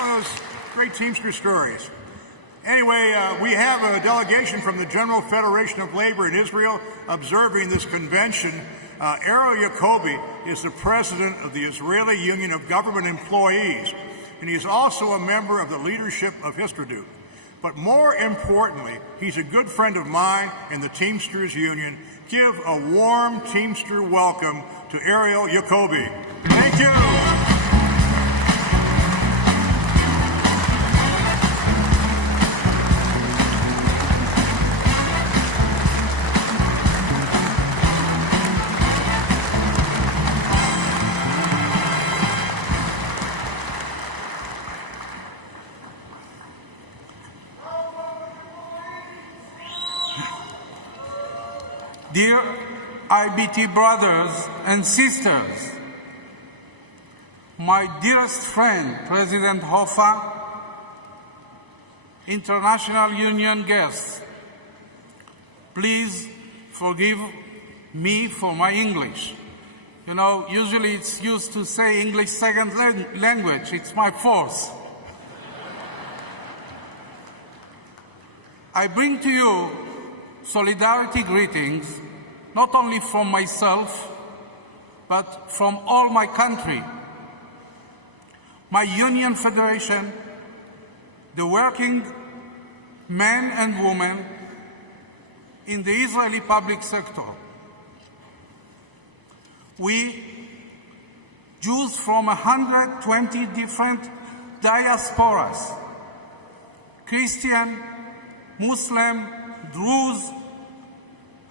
One of those great Teamster stories. Anyway, we have a delegation from the General Federation of Labor in Israel observing this convention. Ariel Ya'Kobi is the president of the Israeli Union of Government Employees, and he is also a member of the leadership of הסתדרות. But more importantly, he's a good friend of mine in the Teamsters Union. Give a warm Teamster welcome to Ariel Ya'Kobi. Thank you. Dear IBT brothers and sisters, my dearest friend, President Hoffa, International Union guests, please forgive me for my English. You know, usually it's used to say English second language. It's my fourth. I bring to you solidarity greetings, not only from myself, but from all my country, my union federation, the working men and women in the Israeli public sector. We, Jews from 120 different diasporas, Christian, Muslim, Druze,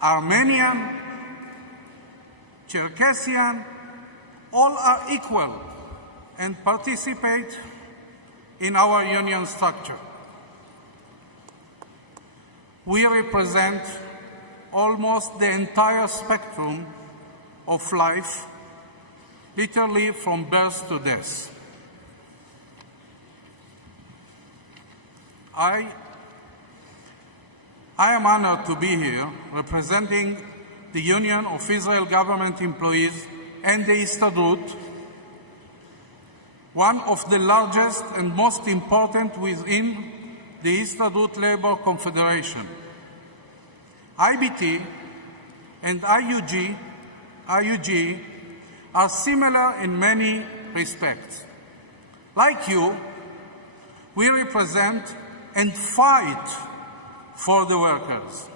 Armenian, Cherkessian, all are equal and participate in our union structure. We represent almost the entire spectrum of life, literally from birth to death. I am honored to be here representing the Union of Israel Government Employees and the הסתדרות, one of the largest and most important within the הסתדרות Labor Confederation. IBT and IUG are similar in many respects. Like you, we represent and fight for the workers.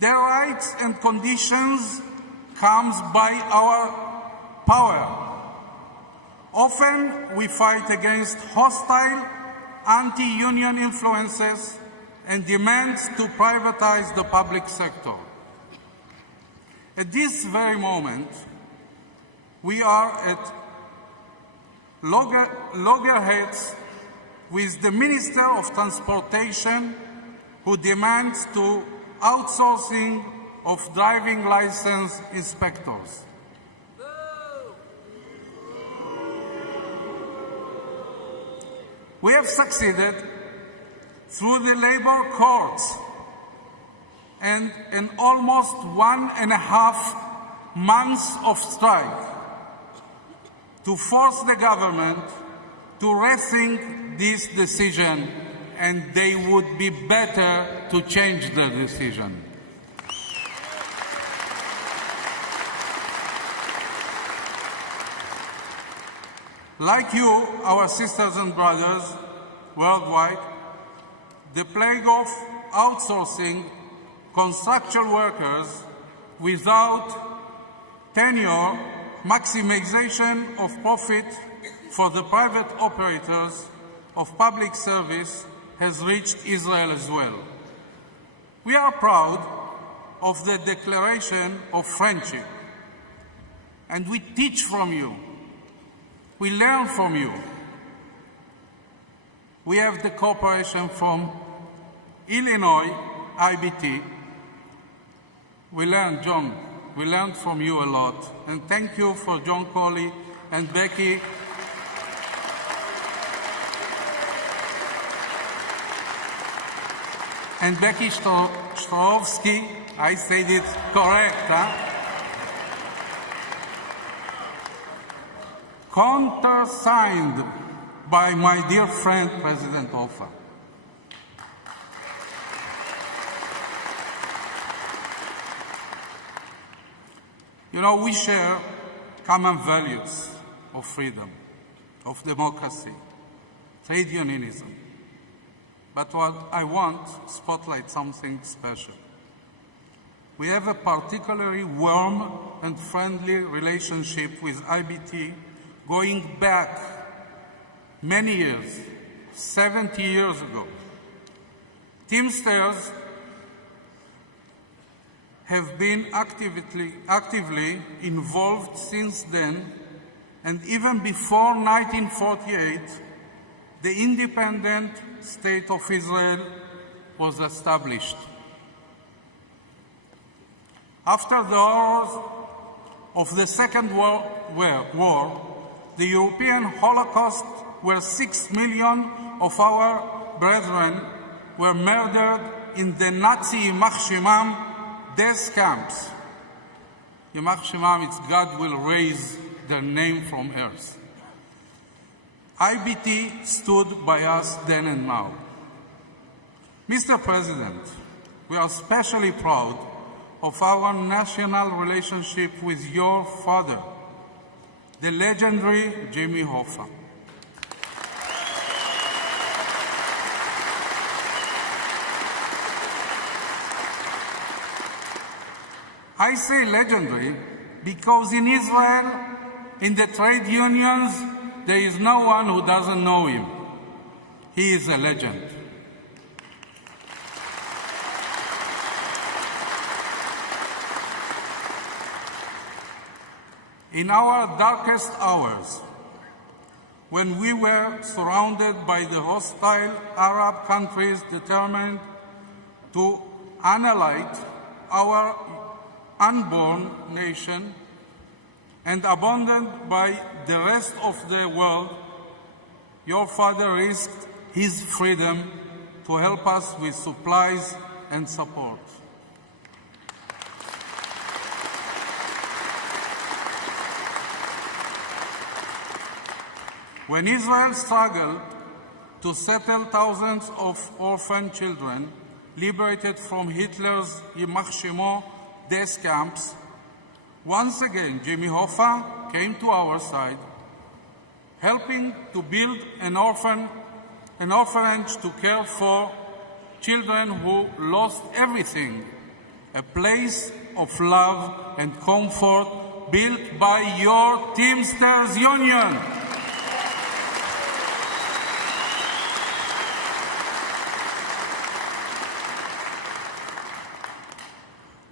Their rights and conditions comes by our power. Often we fight against hostile anti-union influences and demands to privatize the public sector. At this very moment, we are at loggerheads with the Minister of Transportation, who demands to outsourcing of driving license inspectors. We have succeeded through the labor courts and in almost 1.5 months of strike to force the government to rethink this decision, and they would be better to change the decision. Like you, our sisters and brothers worldwide, the plague of outsourcing contractual workers without tenure, maximization of profit for the private operators of public service has reached Israel as well. We are proud of the declaration of friendship, and we teach from you. We learn from you. We have the cooperation from Illinois, IBT. We learned from you a lot. And thank you for John Coley and Becky. And Becky Strowski, I said it correct, huh? Countersigned by my dear friend, President Hoffa. You know, we share common values of freedom, of democracy, trade unionism. But what I want to spotlight something special. We have a particularly warm and friendly relationship with IBT going back many years, 70 years ago. טימסטרס have been actively involved since then, and even before 1948, the independent state of Israel was established. After the horrors of the Second World War, the European Holocaust, where 6 million of our brethren were murdered in the Nazi Yimach Shemam death camps. Yimach Shemam, it's God will raise their name from earth. IBT stood by us then and now. Mr. President, we are especially proud of our national relationship with your father, the legendary Jimmy Hoffa. I say legendary because in Israel, in the trade unions, there is no one who doesn't know him. He is a legend. In our darkest hours, when we were surrounded by the hostile Arab countries determined to annihilate our unborn nation and abandoned by the rest of the world, your father risked his freedom to help us with supplies and support. When Israel struggled to settle thousands of orphan children liberated from Hitler's Yimach Shemo death camps, once again Jimmy Hoffa came to our side, helping to build an orphanage to care for children who lost everything, a place of love and comfort built by your טימסטרס union.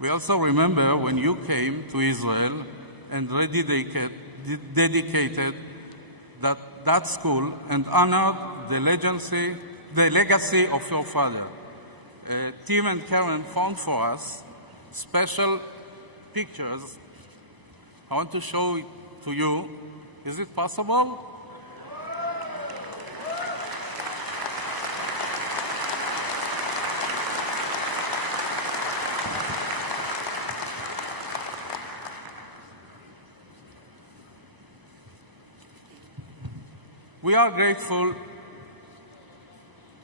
We also remember when you came to Israel and dedicated that school and honored the legacy of your father. Tim and Karen found for us special pictures. I want to show it to you. Is it possible? We are grateful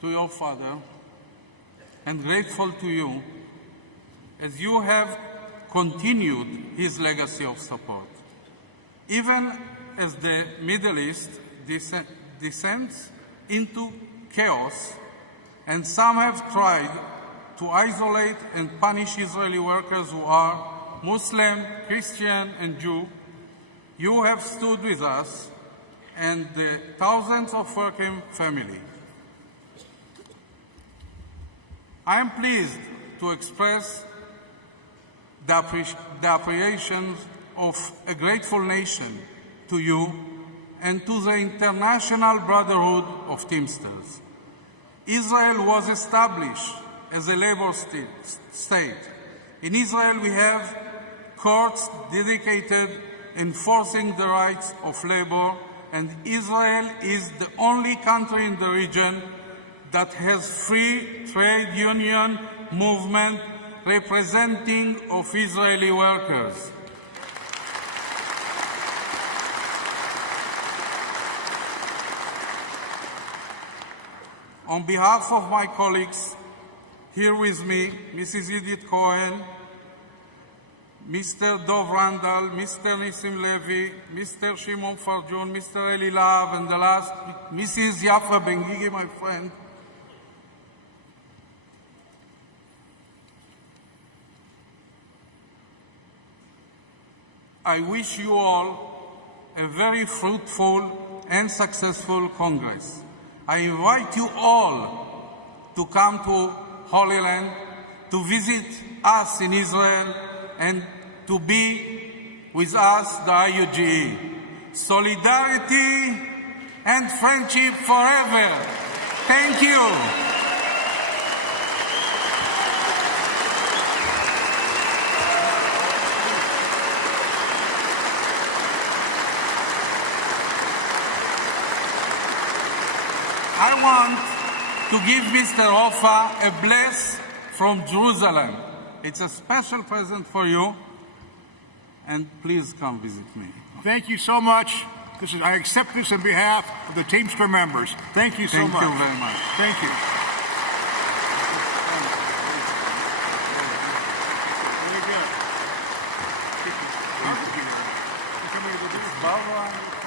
to your father and grateful to you as you have continued his legacy of support. Even as the Middle East descends into chaos and some have tried to isolate and punish Israeli workers who are Muslim, Christian, and Jew, you have stood with us and the thousands of working families. I am pleased to express the appreciation of a grateful nation to you and to the International Brotherhood of טימסטרס. Israel was established as a labor state. In Israel, we have courts dedicated enforcing the rights of labor, and Israel is the only country in the region that has free trade union movement representing of Israeli workers. On behalf of my colleagues here with me, Mrs. Edith Cohen, Mr. Dov Randall, Mr. Nissim Levy, Mr. Shimon Farjun, Mr. Eli Lav, and the last, Mrs. Yafa Ben-Gigi, my friend, I wish you all a very fruitful and successful Congress. I invite you all to come to Holy Land, to visit us in Israel, and to be with us, the IUGE. Solidarity and friendship forever. Thank you. I want to give Mr. Hoffa a bless from Jerusalem. It's a special present for you, and please come visit me. Thank you so much. I accept this on behalf of the Teamster members. Thank you so much. Thank you very much. Thank you. Very good. Barbara.